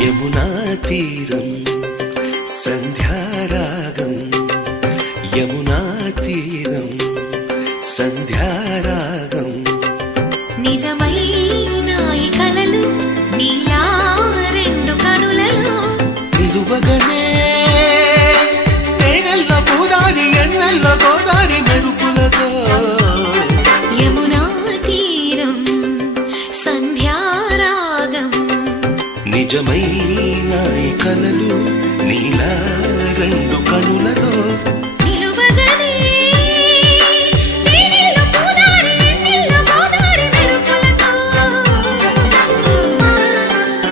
యమునా తీరం సంధ్యారాగం యమునా తీరం సంధ్యారాగం నిజమైన ఈ కలలు నీలా రెండు కనులలో నిలువగనే తేనెల్ల గోదారి ఎన్నెల్ల గోదారి మెరుపులతో యమునా తీరం సంధ్యారాగం నిజమైన ఈ కలలు నీలా రెండు కనులలో